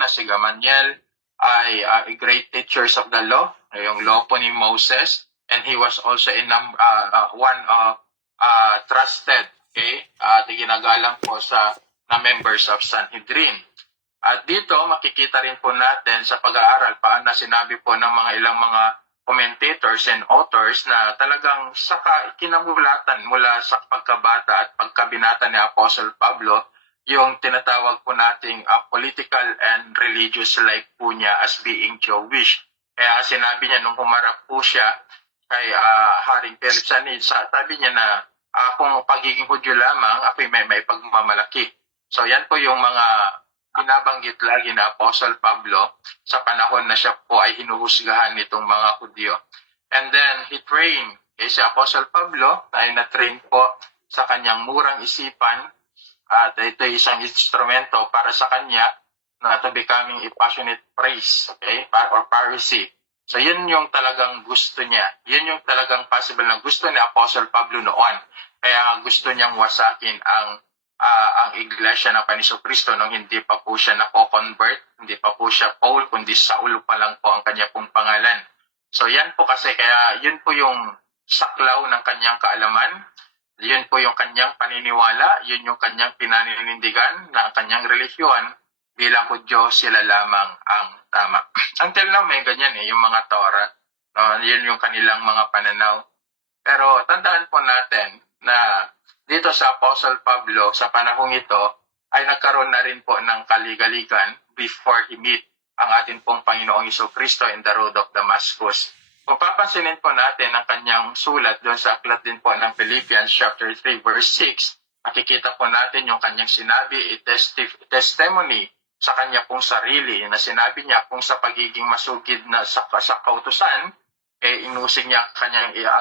natin na si Gamaliel ay a great teachers of the law, yung law po ni Moses, and he was also one of trusted, ginagalang po na members of Sanhedrin. At dito makikita rin po natin sa pag-aaral paano sinabi po ng ilang mga commentators and authors na talagang kinamulatan mula sa pagkabata at pagkabinata ni Apostle Pablo yung tinatawag po nating political and religious life po niya as being Jewish. Kaya sinabi niya nung humarap po siya kay Haring Felix, sabi niya na kung pagiging Hudyo lamang, ako'y may pagmamalaki. So yan po yung mga binabanggit lagi na Apostle Pablo sa panahon na siya po ay hinuhusgahan nitong mga Hudyo. And then he trained, si Apostle Pablo ay na-train po sa kanyang murang isipan at ito ay isang instrumento para sa kanya na to becoming a passionate priest, or Pharisee. So yun yung talagang gusto niya. Yun yung talagang possible na gusto ni Apostle Pablo noon. Kaya gusto niyang wasakin ang Iglesia ng Panginoong Kristo nung hindi pa po siya nako-convert, hindi pa po siya Paul, kundi Saul pa lang po ang kanya pong pangalan. So yan po kasi, kaya yun po yung saklaw ng kanyang kaalaman, yun po yung kanyang paniniwala, yun yung kanyang pinaninindigan na ang kanyang relihiyon bilang Hudyo sila lamang ang tama. Until now may ganyan yung mga Torah, yun yung kanilang mga pananaw. Pero tandaan po natin na dito sa Apostle Pablo, sa panahong ito, ay nagkaroon na rin po ng kaligaligan before he meet ang ating pong Panginoong Jesucristo in the road of Damascus. Kung papansinin po natin ang kanyang sulat doon sa aklat din po ng Philippians chapter 3 verse 6, makikita po natin yung kanyang sinabi, testimony sa kanya pong sarili na sinabi niya kung sa pagiging masugid na sa kautusan, inusig niya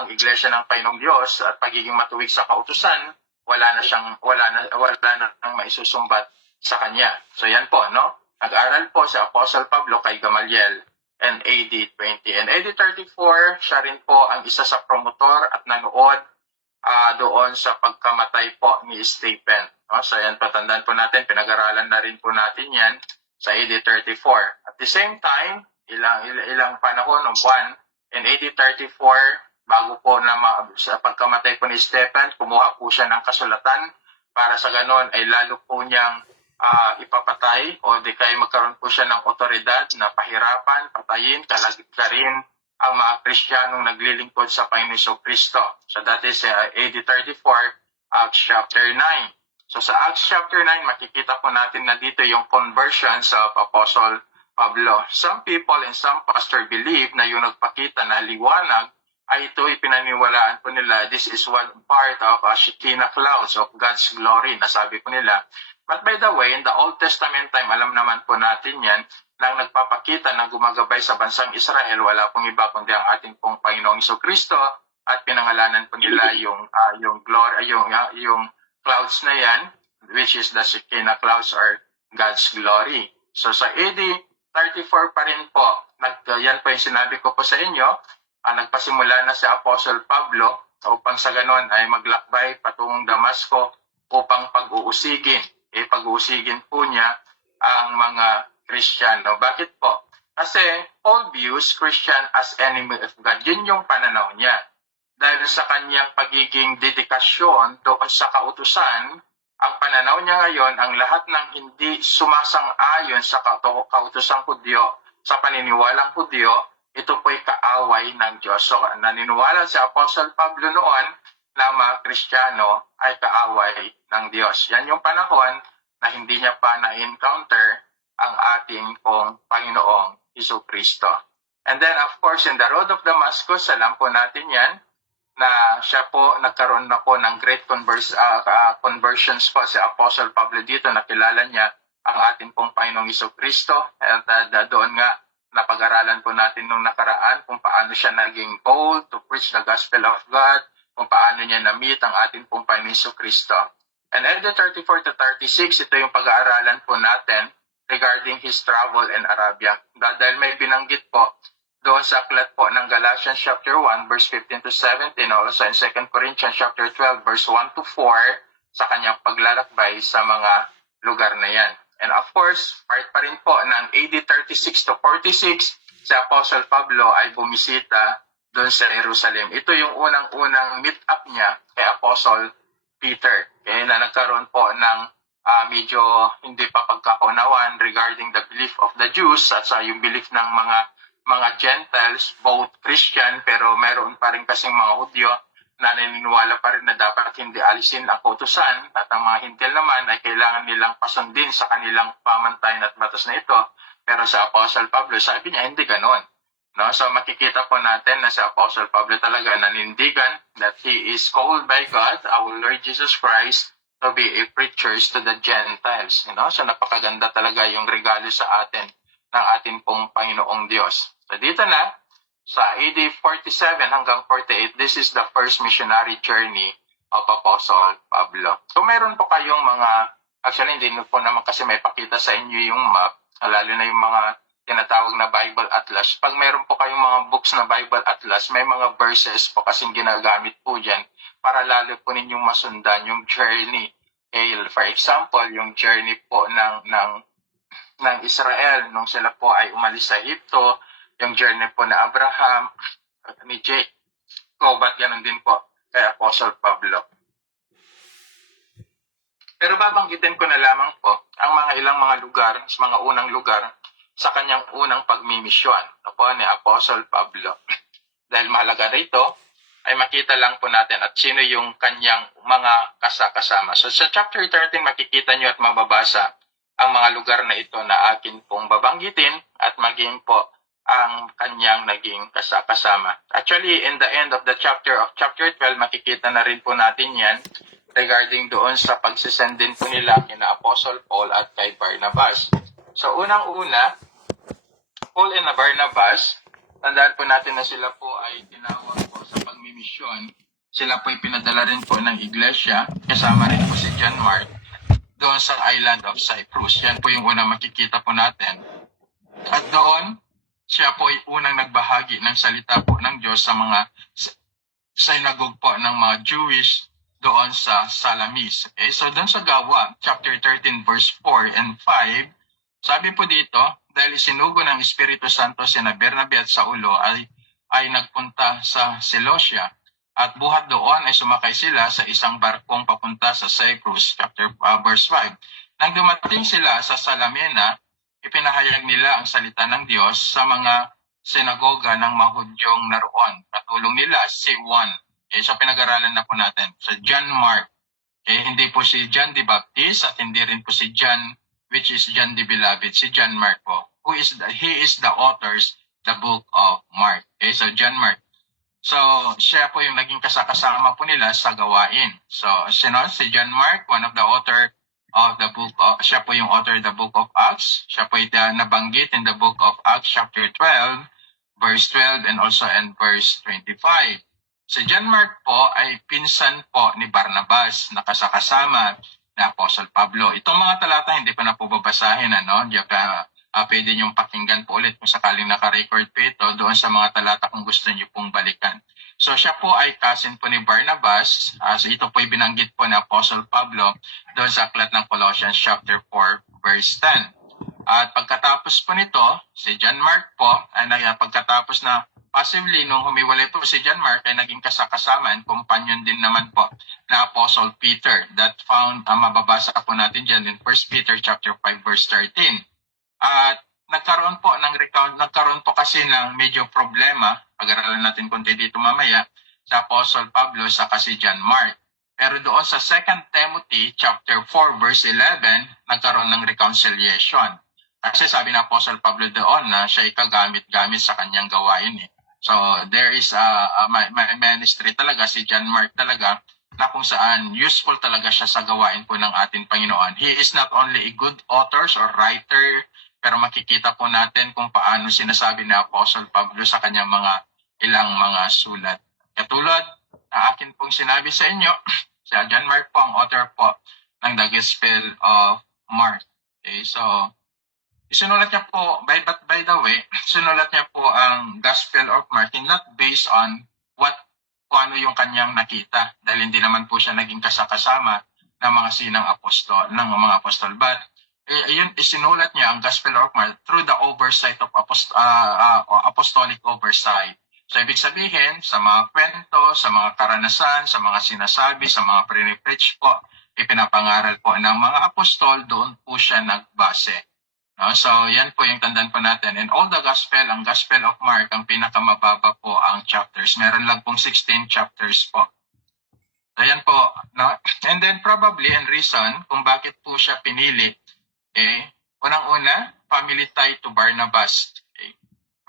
ang Iglesia ng Panginoong Diyos at pagiging matuwid sa kautusan, wala nang maisusumbat sa kanya. So yan po, no? Nag-aral po si Apostle Pablo kay Gamaliel in AD 20. And AD 34, siya rin po ang isa sa promotor at nanood doon sa pagkamatay po ni Stephen. So yan po, tandaan po natin, pinag-aralan na rin po natin yan sa AD 34. At the same time, ilang panahon o buwan, in AD 34, bago po sa pagkamatay po ni Stephen, kumuha po siya ng kasulatan para sa ganon ay lalo po niyang ipapatay o di kaya magkaroon po siya ng otoridad na pahirapan, patayin, kalagit-karin ang mga Kristiyanong naglilingkod sa Panginoong Kristo. So that is AD 34, Acts chapter 9. So sa Acts chapter 9, makikita po natin na dito yung conversions of Apostle Pablo. Some people and some pastor believe na yung nagpakita na liwanag ay ito ipinaniwalaan po nila, this is one part of a Shekinah clouds of God's glory, nasabi po nila. But by the way, in the Old Testament time, alam naman po natin yan, nang nagpapakita na gumagabay sa bansang Israel, wala pong iba kundi ang ating pong Panginoong Jesucristo at pinangalanan po nila yung glory, yung clouds na yan, which is the Shekinah clouds or God's glory. So sa AD 34 pa rin po, yan po yung sinabi ko po sa inyo, nagpasimula na si Apostle Pablo upang sa ganon ay maglakbay patungong Damasco upang pag-uusigin. Pag-uusigin po niya ang mga Kristiyano. Bakit po? Kasi Paul views Christian as enemy of God. Yun yung pananaw niya. Dahil sa kanyang pagiging dedikasyon doon sa kautusan, ang pananaw niya ngayon, ang lahat ng hindi sumasang-ayon sa kautusang Hudyo, sa paniniwalang Hudyo, ito po'y kaaway ng Diyos. So, naniniwala si Apostle Pablo noon na mga Kristiyano ay kaaway ng Diyos. Yan yung panahon na hindi niya pa na-encounter ang ating pong Panginoong Jesucristo. And then, of course, in the road of Damascus, alam po natin yan, na siya po nagkaroon na po ng great conversions po si Apostle Pablo dito. Nakilala niya ang ating pong Panginoong Jesucristo. At doon nga, napag-aralan po natin nung nakaraan kung paano siya naging bold to preach the gospel of God, kung paano niya na-meet ang ating pong Panginoong Jesucristo. And AD 34 to 36, ito yung pag-aaralan po natin regarding his travel in Arabia. Dahil may binanggit po doon sa aklat po ng Galatians chapter 1 verse 15 to 17, also in 2 Corinthians chapter 12 verse 1 to 4, sa kanyang paglalakbay sa mga lugar na yan. And of course, part pa rin po ng AD 36 to 46, si Apostle Pablo ay bumisita doon sa Jerusalem. Ito yung unang-unang meet up niya kay Apostle Peter. Na nagkaroon po ng medyo hindi pa pagkakaunawan regarding the belief of the Jews at sa yung belief ng mga Gentiles, both Christian pero meron pa rin kasing mga Hudyo na naniniwala pa rin na dapat hindi alisin ang kautusan at ang mga Hintil naman ay kailangan nilang pasundin sa kanilang pamantayan at batas na ito. Pero sa Apostle Pablo, sabi niya hindi ganon. No? So makikita po natin na si Apostle Pablo talaga nanindigan that he is called by God, our Lord Jesus Christ, to be a preacher to the Gentiles. So napakaganda talaga yung regalo sa atin ng ating pong Panginoong Diyos. So dito na, sa AD 47 hanggang 48, this is the first missionary journey of Apostle Pablo. So mayroon po kayong actually hindi po naman kasi may pakita sa inyo yung map, lalo na yung mga tinatawag na Bible Atlas. Pag mayroon po kayong mga books na Bible Atlas, may mga verses po kasing ginagamit po dyan para lalo po ninyong masundan yung journey. For example, yung journey po ng Israel nung sila po ay umalis sa Egypto, yung journey po na Abraham, ni Jacob, at ganun din po kay Apostle Pablo. Pero babanggitin ko na lamang po ang ilang mga lugar, mga unang lugar sa kanyang unang pagmimisyon ni Apostle Pablo. Dahil mahalaga rito ay makita lang po natin at sino yung kanyang mga kasama. So sa chapter 13 makikita nyo at mababasa ang mga lugar na ito na akin pong babanggitin at maging po ang kanyang naging kasama. Actually, in the end of the chapter 12, makikita na rin po natin yan regarding doon sa pagsisend din po nila kina Apostle Paul at kay Barnabas. So unang-una, Paul and Barnabas, tandaan po natin na sila po ay tinawag po sa pagmimisyon. Sila po ay pinadala rin po ng iglesia, kasama rin po si John Mark, doon sa island of Cyprus. Yan po yung unang makikita po natin. At doon, siya po ay unang nagbahagi ng salita po ng Diyos sa mga synagogue po ng mga Jewish doon sa Salamis. Okay? So doon sa Gawa, chapter 13, verse 4 and 5, sabi po dito, dahil isinugo ng Espiritu Santo sina Bernabe at Saulo ay nagpunta sa Seleucia at buhat doon ay sumakay sila sa isang barkong papunta sa Cyprus, verse 5. Nang dumating sila sa Salamina, ipinahayag nila ang salita ng Diyos sa mga sinagoga ng mga Hudyong naroon. Katulong nila si Juan. So pinag-aralan na po natin. So John Mark. Hindi po si John the Baptist at hindi rin po si John, which is John the Beloved. Si John Mark po. He is the authors the book of Mark. So John Mark. So siya po yung naging kasama po nila sa gawain. So si John Mark, one of the author of the book of, siya po yung author of the book of Acts. Siya po yung nabanggit in the book of Acts chapter 12, verse 12 and also in verse 25. Si John Mark po ay pinsan po ni Barnabas na kasama ni Apostle Pablo. Itong mga talata hindi pa na po babasahin, pwede niyong pakinggan po ulit kung sakaling naka-record po ito doon sa mga talata kung gusto niyo pong balikan. So siya po ay cousin po ni Barnabas. So ito po ay binanggit po ni Apostle Pablo doon sa aklat ng Colossians chapter 4 verse 10. At pagkatapos po nito, si John Mark po ay pagkatapos na possibly nung humiwalay po si John Mark ay naging kasama and companion din naman po na Apostle Peter. That found, mababasa po natin dyan in 1 Peter chapter 5 verse 13. At nagkaroon po kasi ng medyo problema, pag-aralan natin konti dito mamaya, sa Apostle Pablo sa si John Mark. Pero doon sa 2 Timothy chapter 4 verse 11, nagkaroon ng reconciliation. Kasi sabi ng Apostle Pablo doon na siya ay kagamit-gamit sa kanyang gawain. So there is a ministry talaga, si John Mark talaga, na kung saan useful talaga siya sa gawain po ng ating Panginoon. He is not only a good author or writer, pero makikita po natin kung paano sinasabi ni Apostle Pablo sa kanyang ilang mga sulat. Katulad na akin pong sinabi sa inyo, si John Mark po ang author po ng The Gospel of Mark. Okay, so sinulat niya po, by the way, sinulat niya po ang Gospel of Mark not based on kung ano yung kanyang nakita, dahil hindi naman po siya naging kasama ng mga apostol, but Yun, isinulat niya ang Gospel of Mark through the oversight of apostolic oversight. So, ibig sabihin, sa mga kwento, sa mga karanasan, sa mga sinasabi, sa mga pre-preach po, ipinapangaral po ng mga apostol, doon po siya nagbase. No? So, yan po yung tandaan po natin. And all the gospel, ang Gospel of Mark, ang pinakamababa po ang chapters. Meron lang pong 16 chapters po. Ayan po. No? And then probably, and reason kung bakit po siya pinili, unang-una, family tie to Barnabas.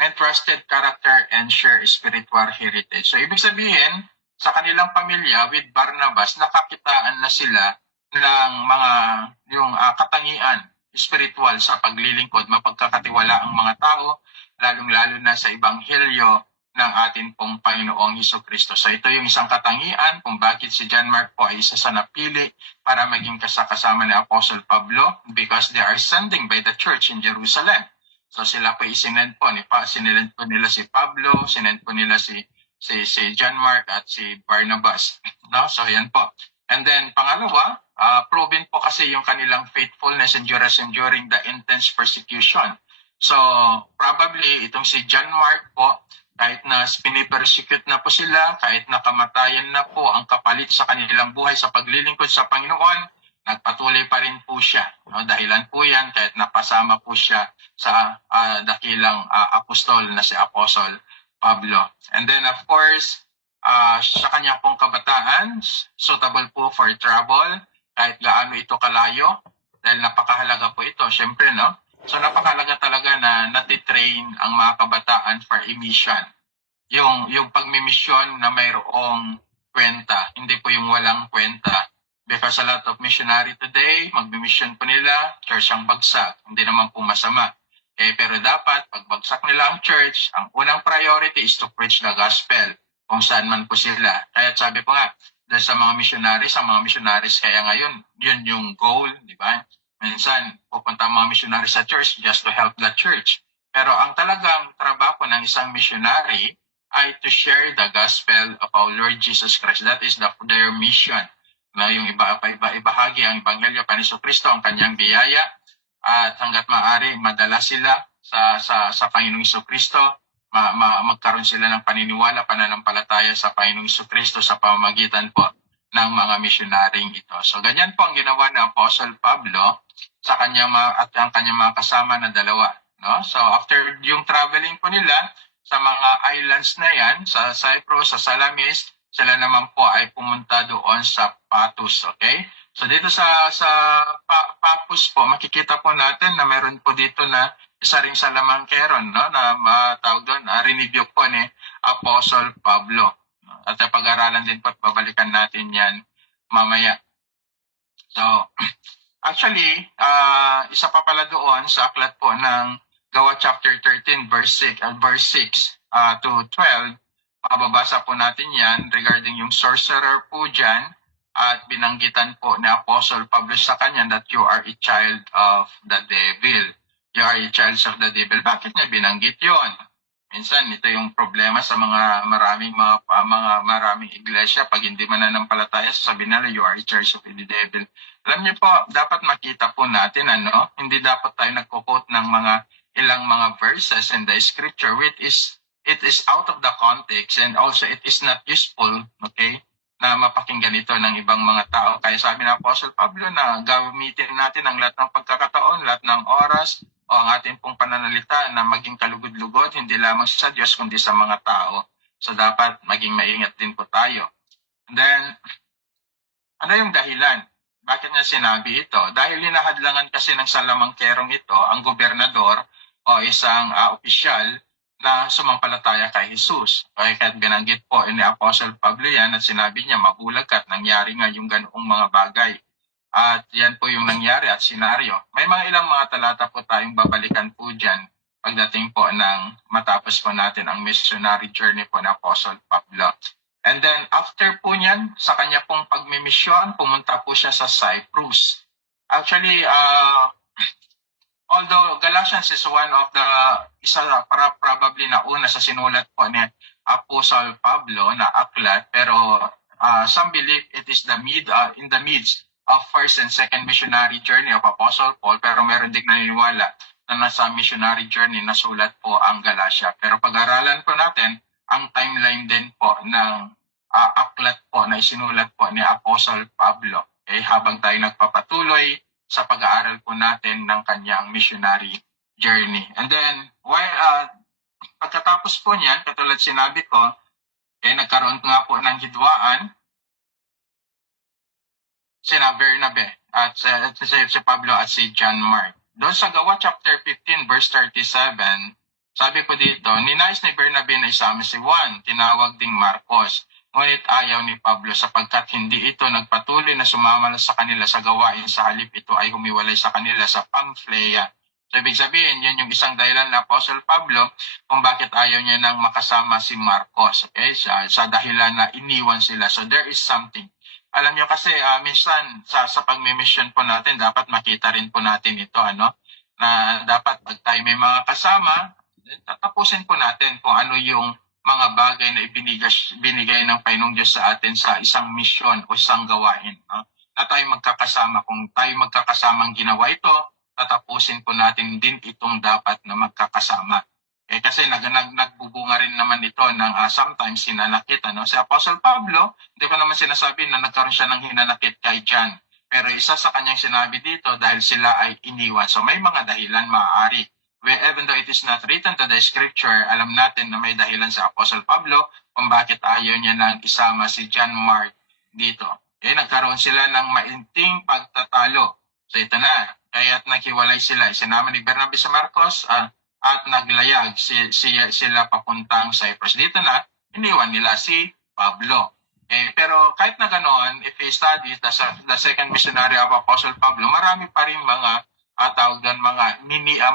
May trusted character and share spiritual heritage. So, ibig sabihin, sa kanilang pamilya with Barnabas, nakakitaan na sila ng mga yung katangian spiritual sa paglilingkod, mapagkakatiwala ang mga tao, lalong-lalo na sa Ebanghelyo ng atin pong Panginoong Hesukristo. So ito yung isang katangian kung bakit si John Mark po ay isa sa napili para maging kasama ni Apostle Pablo, because they are sending by the church in Jerusalem. So sila po isinend po, sinend po nila si Pablo, sinend po nila si John Mark at si Barnabas. No? So yan po. And then pangalawa, proven po kasi yung kanilang faithfulness and during the intense persecution. So probably itong si John Mark po, kahit na pinipersecute na po sila, kahit na kamatayan na po ang kapalit sa kanilang buhay sa paglilingkod sa Panginoon, nagpatuloy pa rin po siya. No, dahilan po yan kahit napasama po siya sa dakilang apostol na si Apostle Pablo. And then of course, sa kanya pong kabataan, suitable po for travel, kahit gaano ito kalayo, dahil napakahalaga po ito, syempre, no? So napakahalaga talaga na natitrain ang mga kabataan for mission. Yung pagmimisyon na mayroong kwenta, hindi po yung walang kwenta. Because a lot of missionary today, magmimission po nila, church ang bagsak, hindi naman po masama. Pero dapat, pagbagsak nila ang church, ang unang priority is to preach the gospel, kung saan man po sila. Kaya sabi po nga, dahil sa mga missionaries, kaya ngayon, yun yung goal, di ba? Minsan, pupunta ang mga missionaries sa church just to help the church. Pero ang talagang trabaho ng isang missionary ay to share the gospel of our Lord Jesus Christ. That is their mission. Na yung ibahagi ang Ebanghelyo pa ni Jesucristo, ang kanyang biyaya, at hanggat maaari madala sila sa Panginoong Jesucristo, magkaroon sila ng paniniwala, pananampalataya sa Panginoong Jesucristo sa pamamagitan po ng mga missionarying ito. So ganyan po ang ginawa ng Apostle Pablo sa kanyang mga kasama na dalawa. No? So after yung traveling po nila sa mga islands na yan, sa Cyprus, sa Salamis, sila naman po ay pumunta doon sa Patmos. Okay? So dito sa Patmos po, makikita po natin na meron po dito na isa ring salamangkeron, no, na matawag doon, rinibuke po ni Apostle Pablo. At pag-aralan din po at babalikan natin yan mamaya. So, actually, isa pa pala doon sa aklat po ng Gawa chapter 13, verse 6 to 12, mababasa po natin yan regarding yung sorcerer po dyan, at binanggitan po ni Apostle Pablo sa kanya that you are a child of the devil. You are a child of the devil. Bakit niya binanggit yon? Minsan ito yung problema sa maraming iglesia. Pag hindi mananampalataya, sasabihin nila you are a child of the devil. Alam niyo po, dapat makita po natin, hindi dapat tayo nagko-quote ng ilang mga verses in the scripture which it is out of the context, and also it is not useful, okay, na mapakinggan ito ng ibang mga tao. Kaya sabi ng Apostle Pablo na gamitin natin ang lahat ng pagkakataon, lahat ng oras, o ang ating pong pananalita na maging kalugod-lugod, hindi lamang sa Diyos, kundi sa mga tao. So dapat maging maingat din po tayo. And then, ano yung dahilan? Bakit niya sinabi ito? Dahil linahadlangan kasi ng salamangkerong ito, ang gobernador o isang opisyal na sumampalataya kay Jesus. Kaya binanggit po ni Apostle Pablo yan at sinabi niya, mabulag ka at nangyari nga yung ganoong mga bagay. At yan po yung nangyari at senaryo. May mga ilang mga talata po tayong babalikan po dyan pagdating po ng matapos po natin ang missionary journey po ng Apostle Pablo. And then after po niyan, sa kanya pong pagmimisyon, pumunta po siya sa Cyprus. Actually, although Galatians is one of the probably na una sa sinulat po ni Apostle Pablo na aklat, pero some believe it is in the midst of first and second missionary journey of Apostle Paul, pero meron din naniniwala na nasa missionary journey na sulat po ang Galatia. Pero pag-aralan po natin ang timeline din po ng aklat po na isinulat po ni Apostle Pablo. Habang tayo nagpapatuloy sa pag-aaral po natin ng kanyang missionary journey. And then, pagkatapos po niyan, katulad sinabi ko, nagkaroon nga po ng hidwaan sina Bernabe at si Pablo at si John Mark. Doon sa Gawa chapter 15 verse 37, sabi po dito, ninais ni Bernabe na isama si Juan, tinawag ding Marcos. Ngunit ayaw ni Pablo sapagkat hindi ito nagpatuloy na sumama sa kanila sa gawain, sa halip ito ay humiwalay sa kanila sa Pamphylia. So ibig sabihin, yan yung isang dahilan ng Apostle Pablo kung bakit ayaw niya nang makasama si Marcos. Sa dahilan na iniwan sila. So there is something. Alam niyo kasi minsan sa pagmi-mission po natin dapat makita rin po natin ito na dapat pag tayo may mga kasama, tatapusin po natin kung ano yung mga bagay na binigay ng Panginoong Diyos sa atin sa isang misyon o isang gawain. Na tayo magkakasama. Kung tayo magkakasamang ginawa ito, tatapusin po natin din itong dapat na magkakasama. Kasi nagbubunga rin naman ito ng sometimes hinanakit. Si Apostle Pablo, hindi ko naman sinasabi na nagkaroon siya ng hinanakit kay John. Pero isa sa kanyang sinabi dito dahil sila ay iniwan. So may mga dahilan maaari. Even though it is not written to the scripture, alam natin na may dahilan sa Apostle Pablo kung bakit ayaw niya nang isama si John Mark dito. Nagkaroon sila ng mainting pagtatalo. So ito na, kaya't naghiwalay sila. Isinama ni Bernabe sa Marcos at naglayag sila papuntang Cyprus. Dito na, iniwan nila si Pablo. Pero kahit na ganoon, if you study the second missionary of Apostle Pablo, marami pa rin mga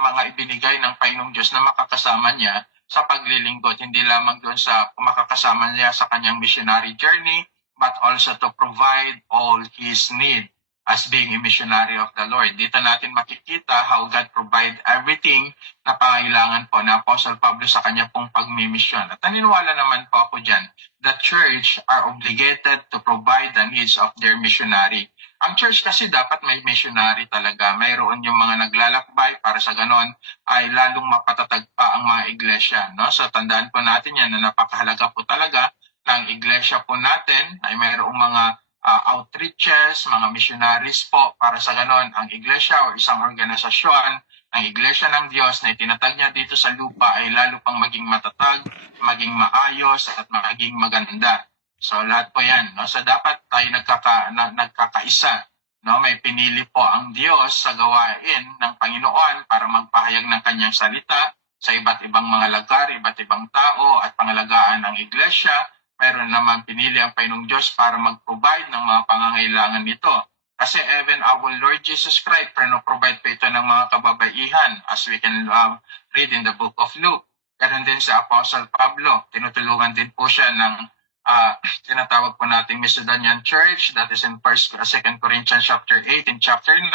mga ibinigay ng Panginoong Diyos na makakasama niya sa paglilingkod. Hindi lamang doon sa makakasama niya sa kanyang missionary journey, but also to provide all his need as being a missionary of the Lord. Dito natin makikita how God provide everything na pangailangan po na Apostle Pablo sa kanya pong pagmimisyon. At naniniwala naman po ako dyan, the church are obligated to provide the needs of their missionary. Ang church kasi dapat may missionary talaga. Mayroon yung mga naglalakbay para sa ganon ay lalong mapatatag pa ang mga iglesia. So tandaan po natin yan na napakahalaga po talaga ng iglesia po natin ay mayroong mga outreaches, mga missionaries po para sa ganon ang iglesia o isang organisasyon, ang iglesia ng Diyos na itinatag niya dito sa lupa ay lalo pang maging matatag, maging maayos at maging maganda. So lahat po yan. So dapat tayo nagkakaisa. May pinili po ang Diyos sa gawain ng Panginoon para magpahayag ng kanyang salita sa iba't ibang mga lugar, iba't ibang tao at pangalagaan ng iglesia. Meron naman pinili ang Panginoong Diyos para mag-provide ng mga pangangailangan nito. Kasi even our Lord Jesus Christ, provide po ito ng mga kababaihan as we can read in the book of Luke. Meron din sa Apostle Pablo, tinutulungan din po siya ng tinatawag po nating Macedonian Church, that is in 2 Corinthians chapter 8 and chapter 9,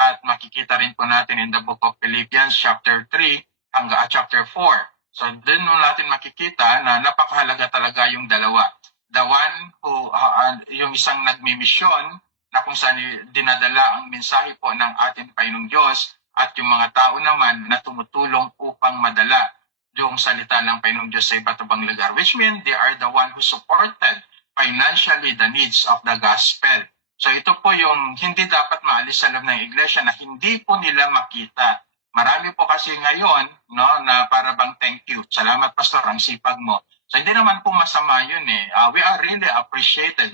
at makikita rin po natin in the book of Philippians chapter 3 hanggang chapter 4. So doon natin makikita na napakahalaga talaga yung dalawa. The one who, yung isang nagmimisyon na kung saan dinadala ang mensahe po ng ating Panginoong Diyos at yung mga tao naman na tumutulong upang madala yung salita ng Panginoong Diyos sa iba't ibang lugar. Which means they are the one who supported financially the needs of the gospel. So ito po yung hindi dapat maalis sa loob ng iglesia na hindi po nila makita. Marami po kasi ngayon na para bang thank you. Salamat pastor, ang sipag mo. So hindi naman po masama yun we are really appreciated.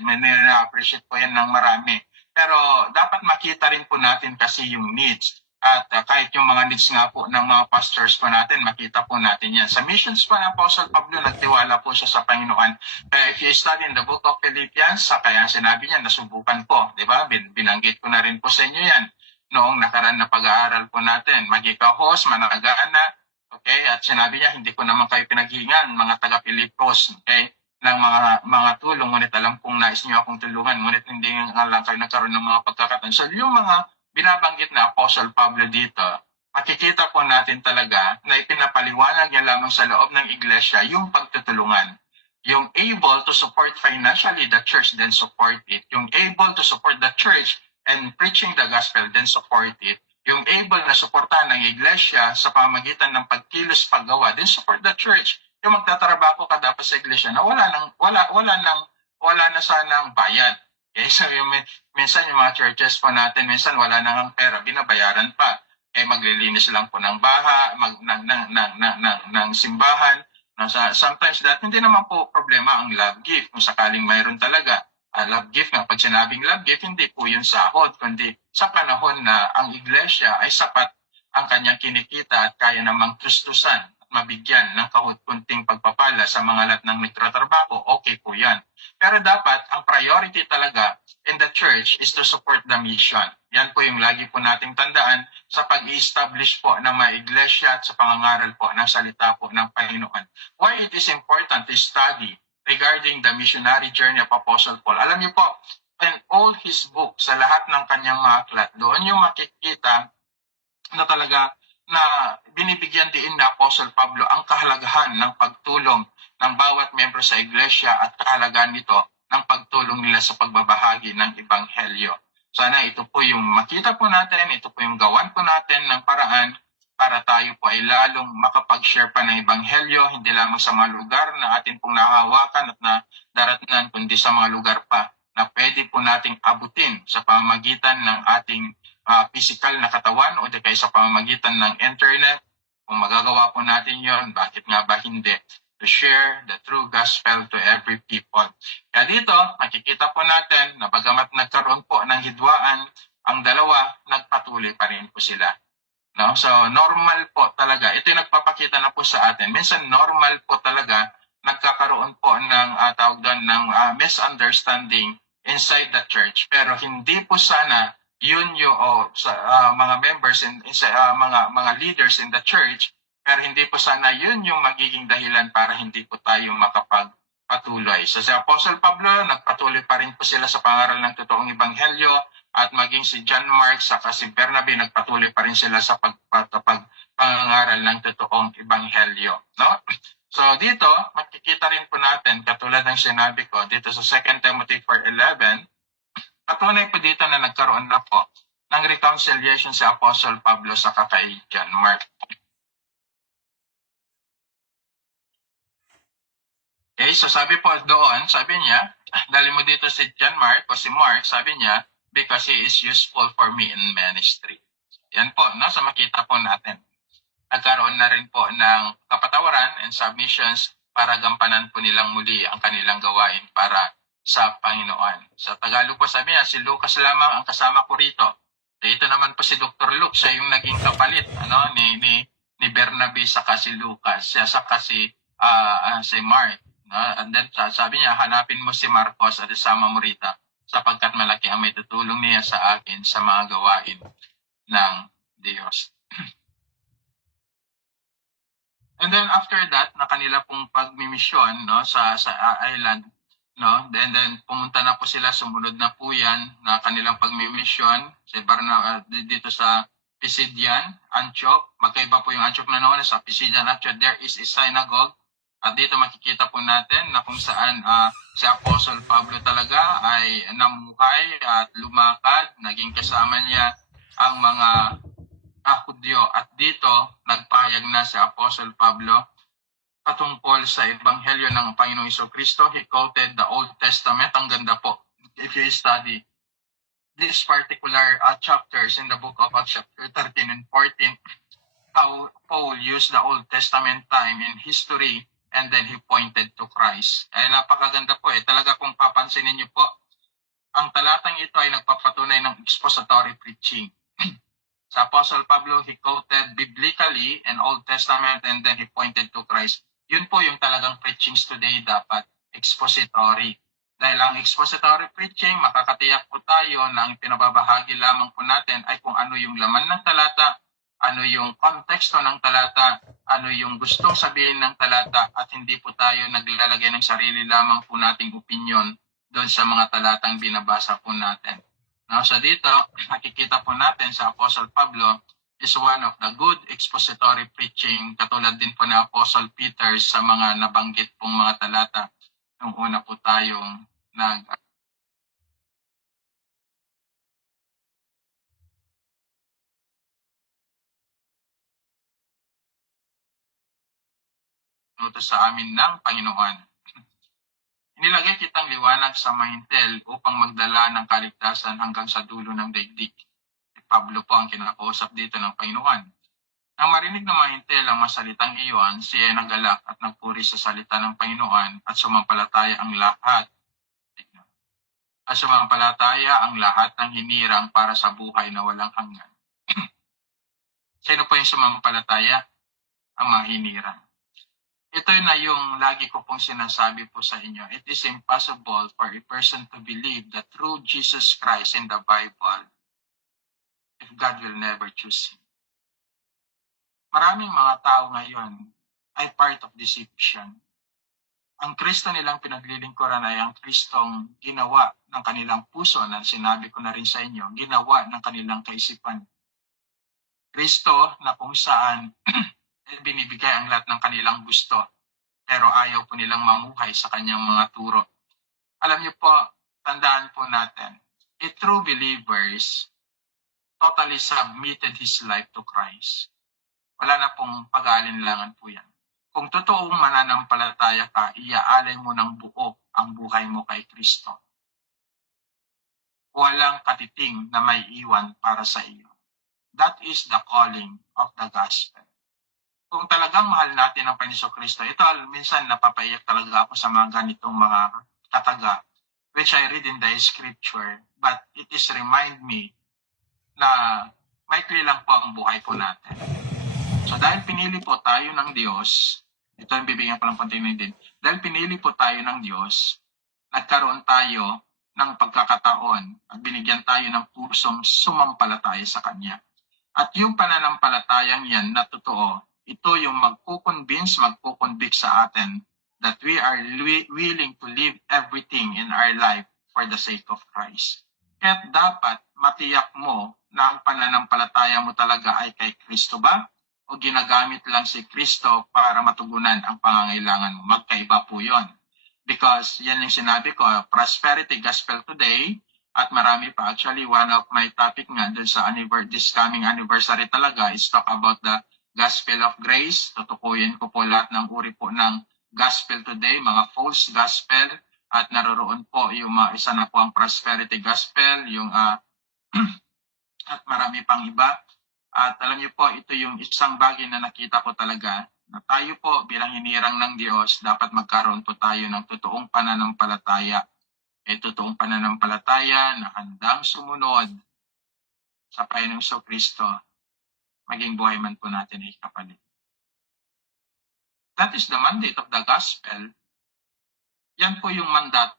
Appreciate po yan ng marami. Pero dapat makita rin po natin kasi yung needs. At kahit yung mga needs nga po ng mga pastors po natin, makita po natin yan. Sa missions po ng Apostle Pablo, nagtiwala po siya sa Panginoon. Kaya if you study in the book of Philippians, kaya sinabi niya, nasubukan po. Diba? Binanggit ko na rin po sa inyo yan. Noong nakaraan na pag-aaral po natin, magika-host, managana, okay? At sinabi niya, hindi ko naman kayo pinaghingan, mga taga-Pilipos, okay? Ng mga tulong, ngunit alam kong nais niyo akong tulungan, ngunit hindi nga lang kayo nagkaroon ng mga pagkakataon. So yung mga binabanggit na Apostle Pablo dito, makikita po natin talaga na ipinapaliwanag niya lamang sa loob ng iglesia yung pagtutulungan. Yung able to support financially the church, then support it. Yung able to support the church and preaching the gospel, then support it. Yung able na suportahan ng iglesia sa pamamagitan ng pagkilos paggawa, then support the church. Yung magtatrabaho ka dapat sa iglesia na wala na sanang bayad. Okay, so minsan yung mga churches po natin, minsan wala nang pera, binabayaran pa. Eh maglilinis lang po ng ng simbahan. No, sometimes that hindi naman po problema ang love gift kung sakaling mayroon talaga. Love gift nga, pag sinabing love gift, hindi po yun sahod, kundi sa panahon na ang iglesia ay sapat ang kanyang kinikita at kaya namang tustusan at mabigyan ng kahit-kunting pagpapala sa mga lahat ng nagtatrabaho, okay po yan. Pero dapat, ang priority talaga in the church is to support the mission. Yan po yung lagi po nating tandaan sa pag-i-establish po ng mga iglesia at sa pangangaral po ng salita po ng Panginoon. Why it is important to study regarding the missionary journey of Apostle Paul. Alam niyo po, in all his books, sa lahat ng kanyang mga aklat, doon yung makikita na talaga na binibigyan din na Apostle Pablo ang kahalagahan ng pagtulong ng bawat membro sa iglesia at kahalagahan nito ng pagtulong nila sa pagbabahagi ng Ebanghelyo. Sana ito po yung makita po natin, ito po yung gawan po natin ng paraan para tayo po ay lalong makapag-share pa ng Ebanghelyo, hindi lamang sa mga lugar na atin pong nakahawakan at na daratnan, kundi sa mga lugar pa na pwede po nating abutin sa pamamagitan ng ating physical na katawan o di kaya sa pamamagitan ng internet. Kung magagawa po natin yon, bakit nga ba hindi? To share the true gospel to every people. Kaya dito, makikita po natin na bagamat nagkaroon po ng hidwaan, ang dalawa, nagpatuloy pa rin po sila. No? So, normal po talaga. Ito yung nagpapakita na po sa atin. Minsan, normal po talaga nagkakaroon po ng tawag doon ng misunderstanding inside the church. Pero hindi po sana yun yung mga members mga leaders in the church, pero hindi po sana yun yung magiging dahilan para hindi po tayo makapagpatuloy. So si Apostle Pablo, nagpatuloy pa rin po sila sa pangaral ng totoong Ebanghelyo, at maging si John Mark saka si Bernabe, nagpatuloy pa rin sila sa pangaral ng totoong Ebanghelyo. No? So dito, makikita rin po natin, katulad ng sinabi ko, dito sa 2 Timothy 4:11, patunay po dito na nagkaroon na po ng reconciliation si Apostle Pablo sa kay John Mark. Okay, so sabi po doon, sabi niya, dali mo dito si John Mark o si Mark, sabi niya, because he is useful for me in ministry. Yan po, no? So makita po natin. Nagkaroon na rin po ng kapatawaran and submissions para gampanan po nilang muli ang kanilang gawain para sa Panginoon. Sa Tagalog po sabi niya, si Lucas lamang ang kasama ko rito. Dito naman po si Dr. Luke, siya yung naging kapalit ni Bernabe saka si Lucas, siya saka si Mark. And then sabi niya, hanapin mo si Marcos at isama mo rito sapagkat malaki ang may tutulong niya sa akin sa mga gawain ng Diyos. And then after that, na kanila pong pagmimisyon sa island, no? Then pumunta na po sila, sumunod na po yan na kanilang pagmimisyon dito sa Pisidian, Antioch. Magkaiba po yung Antioch na noon. Sa Pisidian, Antioch, there is a synagogue. At dito makikita po natin na kung saan si Apostle Pablo talaga ay namuhay at lumakad. Naging kasama niya ang mga Hudyo. At dito, nagpahayag na si Apostle Pablo patungkol sa Ebanghelyo ng Panginoong Jesucristo. He quoted the Old Testament. Ang ganda po. If you study these particular chapters in the book of Acts, chapter 13 and 14, how Paul used the Old Testament time in history and then he pointed to Christ. Ay napakaganda po. Talaga kung papansinin niyo po, ang talatang ito ay nagpapatunay ng expository preaching. Sa Apostle Pablo, he quoted biblically and Old Testament and then he pointed to Christ. Yun po yung talagang preachings today dapat, expository. Dahil ang expository preaching, makakatiyak po tayo na ang pinababahagi lamang po natin ay kung ano yung laman ng talata, ano yung konteksto ng talata, ano yung gustong sabihin ng talata, at hindi po tayo naglalagay ng sarili lamang po nating opinion doon sa mga talatang binabasa po natin. Now, so dito, makikita po natin sa Apostle Pablo is one of the good expository preaching, katulad din po na Apostle Peter sa mga nabanggit pong mga talata nung una po tayong tuto sa amin ng Panginoon. Inilagay kitang liwanag sa mahintel upang magdala ng kaligtasan hanggang sa dulo ng daigdig. Si Pablo po ang kinakausap dito ng Panginoon. Nang marinig ng mahintel ang masalitang iyon, siya ay nagalak at nagpuri sa salita ng Panginoon at sumampalataya ang lahat. At sumampalataya ang lahat ng hinirang para sa buhay na walang hanggan. Sino po yung sumampalataya? Ang mga hinirang. Ito na yung lagi ko pong sinasabi po sa inyo. It is impossible for a person to believe that through Jesus Christ in the Bible, if God will never choose him. Maraming mga tao ngayon ay part of deception. Ang Kristo nilang pinaglilingkuran ay ang Kristong ginawa ng kanilang puso na sinabi ko na rin sa inyo, ginawa ng kanilang kaisipan. Kristo na kung saan binibigay ang lahat ng kanilang gusto, pero ayaw po nilang mamuhay sa kanyang mga turo. Alam niyo po, tandaan po natin, a true believers totally submitted his life to Christ. Wala na pong pag-aalinlangan po yan. Kung totoong mananampalataya ka, iaalay mo ng buo ang buhay mo kay Kristo. Walang katiting na may iwan para sa iyo. That is the calling of the gospel. Kung talagang mahal natin ang Panginoon Kristo, ito minsan napapaiyak talaga ako sa mga ganitong mga kataga, which I read in the scripture, but it is remind me na maikli lang po ang buhay po natin. So dahil pinili po tayo ng Diyos, ito ang bibigyan ko ng konting din, dahil pinili po tayo ng Diyos, nagkaroon tayo ng pagkakataon at binigyan tayo ng pusong sumampalataya sa Kanya. At yung pananampalatayang yan na totoo, ito yung magkukonvict sa atin that we are willing to leave everything in our life for the sake of Christ. Kaya dapat matiyak mo na ang pananampalataya mo talaga ay kay Kristo ba? O ginagamit lang si Kristo para matugunan ang pangangailangan mo? Magkaiba po yun. Because yan yung sinabi ko, prosperity gospel today, at marami pa. Actually, one of my topic nga dun sa this coming anniversary talaga is talk about the gospel of grace. Tutukuyin ko po lahat ng uri po ng gospel today, mga false gospel, at naroroon po yung isa na po ang prosperity gospel, yung at marami pang iba. At alam niyo po, ito yung isang bagay na nakita ko talaga, na tayo po bilang hinirang ng Diyos, dapat magkaroon po tayo ng totoong pananampalataya. Totoong pananampalataya na handang sumunod sa Panginoong Kristo, maging buhay man po natin ay kapalit. That is the mandate of the gospel. Yan po yung mandat.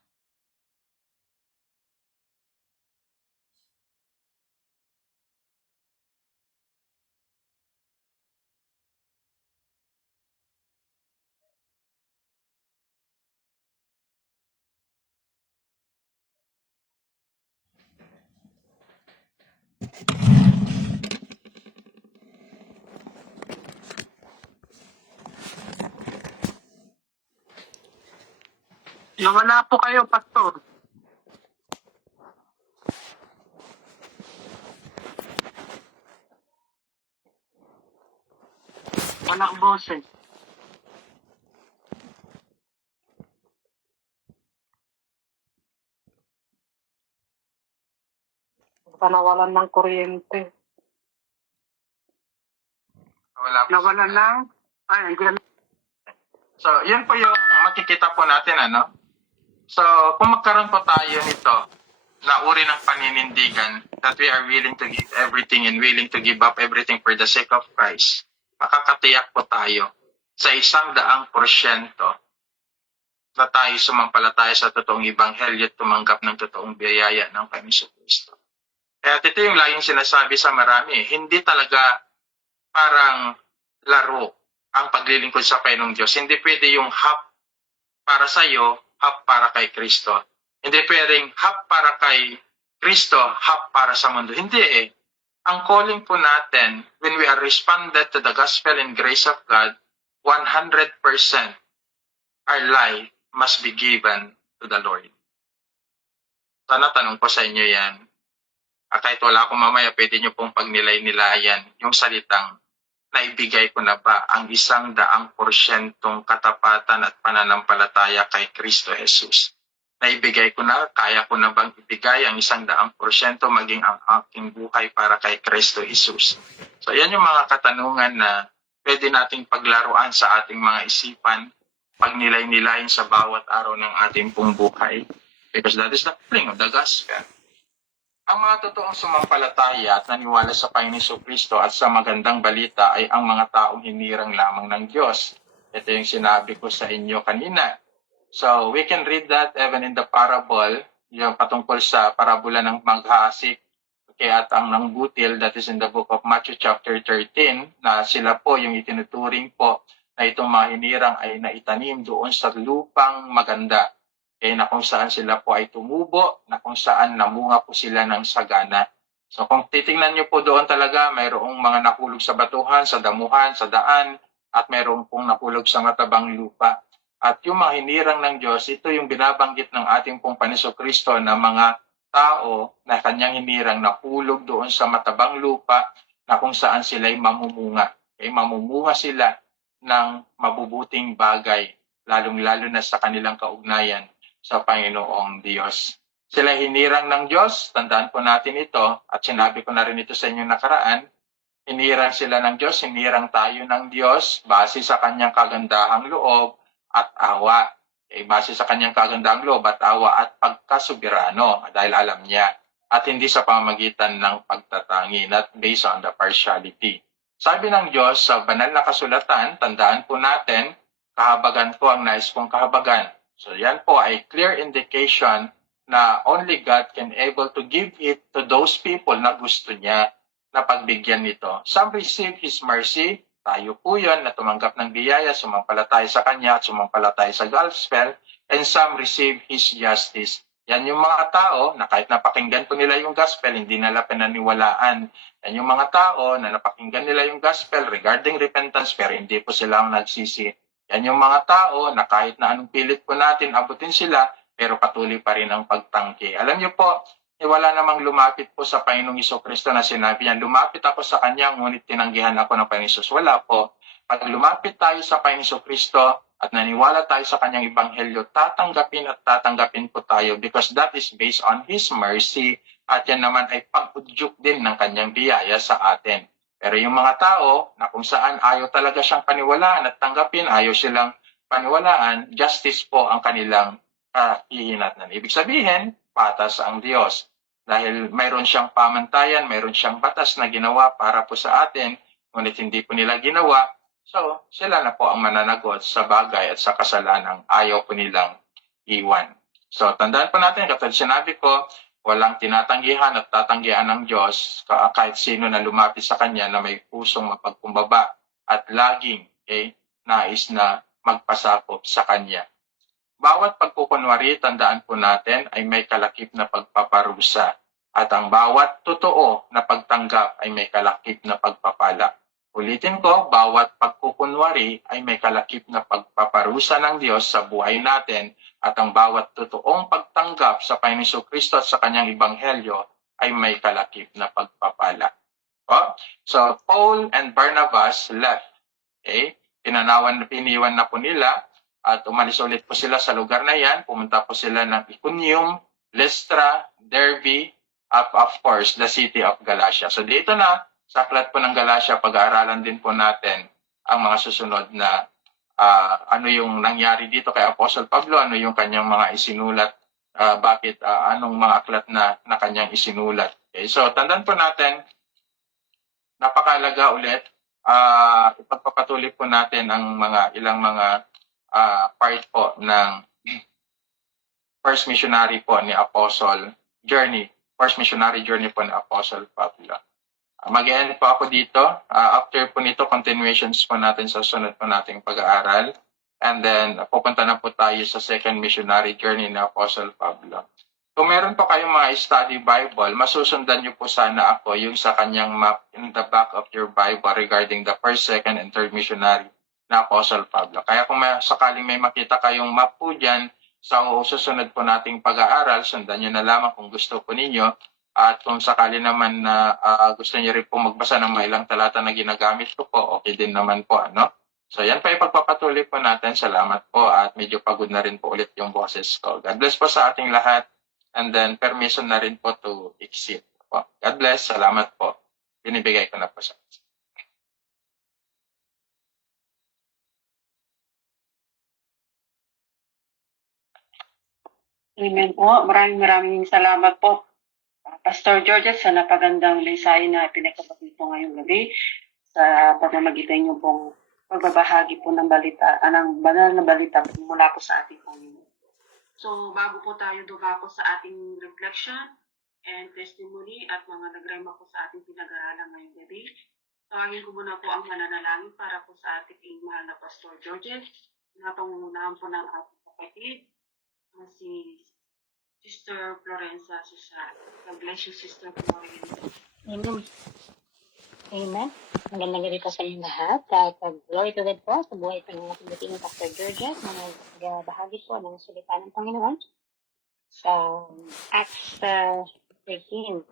Wala po kayo, Pastor. Walang boses. Nawalan ng kuryente. Nawalan ng? Ay, so, yun po yung makikita po natin, ano? So, kung magkaroon po tayo nito, na uri ng paninindigan, that we are willing to give everything and willing to give up everything for the sake of Christ, makakatiyak po tayo sa 100% na tayo sumampalataya sa totoong ebanghelyo at tumanggap ng totoong biyaya ng Panginoon Kristo. At ito yung laging sinasabi sa marami, hindi talaga parang laro ang paglilingkod sa Panginoong Diyos. Hindi pwede yung half para sa iyo, half para kay Kristo. Hindi pwedeng half para kay Kristo, half para sa mundo. Hindi eh. Ang calling po natin, when we are responded to the gospel and grace of God, 100% our life must be given to the Lord. Sana tanong ko sa inyo yan. Kahit wala akong mamaya, pwede nyo pong pagnilay-nilayan yung salitang naibigay ko na ba ang 100% katapatan at pananampalataya kay Kristo Jesus? Naibigay ko na, kaya ko na bang ibigay ang 100% maging ang aking buhay para kay Kristo Jesus? So yan yung mga katanungan na pwede nating paglaruan sa ating mga isipan, pagnilay-nilayin sa bawat araw ng ating pong buhay. Because that is the calling of the gospel. Ang mga totoong sumampalataya at naniwala sa Panginoon Kristo at sa magandang balita ay ang mga taong hinirang lamang ng Diyos. Ito yung sinabi ko sa inyo kanina. So, we can read that even in the parable, yung patungkol sa parabola ng maghasik, okay, at ang nangbutil, that is in the book of Matthew chapter 13, na sila po yung itinuturing po na itong mga hinirang ay naitanim doon sa lupang maganda. Na kung saan sila po ay tumubo, na kung saan namunga po sila ng sagana. So kung titingnan nyo po doon talaga, mayroong mga nahulog sa batuhan, sa damuhan, sa daan, at mayroong pong nahulog sa matabang lupa. At yung mga hinirang ng Diyos, ito yung binabanggit ng ating pong Panginoon Kristo na mga tao na kanyang hinirang nahulog doon sa matabang lupa na kung saan sila ay mamumunga. Mamumunga sila ng mabubuting bagay, lalong-lalo na sa kanilang kaugnayan sa Panginoong Diyos. Sila hinirang ng Diyos, tandaan po natin ito, at sinabi ko na rin ito sa inyo nakaraan, hinirang sila ng Diyos, hinirang tayo ng Diyos, base sa kanyang kagandahang loob at awa. Base sa kanyang kagandahang loob at awa at pagkasubirano, dahil alam niya, at hindi sa pamamagitan ng pagtatangi, not based on the partiality. Sabi ng Diyos sa banal na kasulatan, tandaan po natin, kahabagan ko ang nais kong kahabagan. So yan po ay clear indication na only God can able to give it to those people na gusto niya na pagbigyan nito. Some receive His mercy, tayo po yun na tumanggap ng biyaya, sumampalataya sa Kanya at sumampalataya sa gospel, and some receive His justice. Yan yung mga tao na kahit napakinggan po nila yung gospel, hindi nila pinaniwalaan. Yan yung mga tao na napakinggan nila yung gospel regarding repentance, pero hindi po sila ang nagsisi. Yan yung mga tao na kahit na anong pilit po natin, abutin sila, pero patuloy pa rin ang pagtangki. Alam niyo po, wala namang lumapit po sa Panginoong Kristo na sinabi niya, lumapit ako sa Kanya, ngunit tinanggihan ako ng Panginoon Jesus. Wala po. Pag lumapit tayo sa Panginoong Kristo at naniwala tayo sa Kanyang Ebanghelyo, tatanggapin po tayo because that is based on His mercy at yan naman ay pag-udyok din ng Kanyang biyaya sa atin. Pero yung mga tao na kung saan ayaw talaga siyang paniwalaan at tanggapin, ayaw silang paniwalaan, justice po ang kanilang hihinatnan. Ibig sabihin, patas ang Diyos. Dahil mayroon siyang pamantayan, mayroon siyang batas na ginawa para po sa atin, ngunit hindi po nila ginawa, so sila na po ang mananagot sa bagay at sa kasalanang ayaw po nilang iwan. So tandaan po natin, katulad sinabi ko, walang tinatanggihan at tatanggihan ng Diyos kahit sino na lumapit sa Kanya na may pusong mapagkumbaba at laging nais na magpasakop sa Kanya. Bawat pagkukunwari, tandaan po natin, ay may kalakip na pagpaparusa at ang bawat totoo na pagtanggap ay may kalakip na pagpapala. Ulitin ko, bawat pagkukunwari ay may kalakip na pagpaparusa ng Diyos sa buhay natin at ang bawat totoong pagtanggap sa Panginoon Kristo at sa Kanyang Ebanghelyo ay may kalakip na pagpapala. So, Paul and Barnabas left. Piniwan na po nila at umalis ulit po sila sa lugar na yan. Pumunta po sila ng Iconium, Lystra, Derbe, of course, the city of Galatia. So dito na, sa aklat po ng Galatia, pag-aaralan din po natin ang mga susunod na ano yung nangyari dito kay Apostle Pablo, ano yung kanyang mga isinulat, anong mga aklat na kanyang isinulat. So tandaan po natin, napakalaga ulit, ipagpapatuloy po natin ang ilang mga part po ng first missionary po ni Apostle journey, first missionary journey po ni Apostle Pablo. Mag-end po ako dito. After po nito, continuations po natin sa sunod po nating pag-aaral. And then, pupunta na po tayo sa second missionary journey ni Apostle Pablo. Kung meron po kayong mga study Bible, masusundan niyo po sana ako yung sa kanyang map in the back of your Bible regarding the first, second, and third missionary na Apostle Pablo. Kaya kung sakaling may makita kayong map po dyan, sa susunod po nating pag-aaral, sundan nyo na lamang kung gusto po ninyo. At kung sakali naman na gusto niyo rin po magbasa ng mailang talata na ginagamit ko po, okay din naman po, ano? So yan pa ipagpapatuloy po natin. Salamat po at medyo pagod na rin po ulit yung boses ko. God bless po sa ating lahat and then permission na rin po to exit po. God bless. Salamat po. Binibigay ko na po sa Amen po. Maraming salamat po, Pastor George, sa napagandang mensahe na pinagkabagi po ngayong gabi sa pamamagitan niyo pong pagbabahagi po ng balita, ng banal na balita mula po sa ating Panginoon. So, bago po tayo dumako sa ating reflection and testimony at mga nagrema po sa ating pinag-aralan ngayong gabi, tawagin ko muna po ang mananalangin para po sa ating mahal na Pastor George, na pangungunahan po ng ating kapatid, na si Sister Florenza Susar. God bless you, Sister Florenza. Amen. Amen. Magandang gabi po sa inyo lahat. At glory to God po sa buhay po ng ating dating Pastor Georges na nagbahagi po ng salita ng Panginoon sa Acts 13.